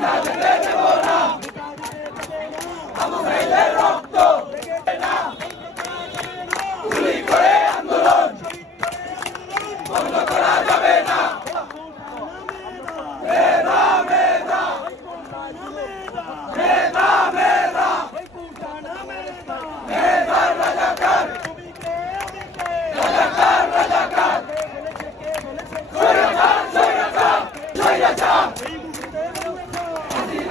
Come here.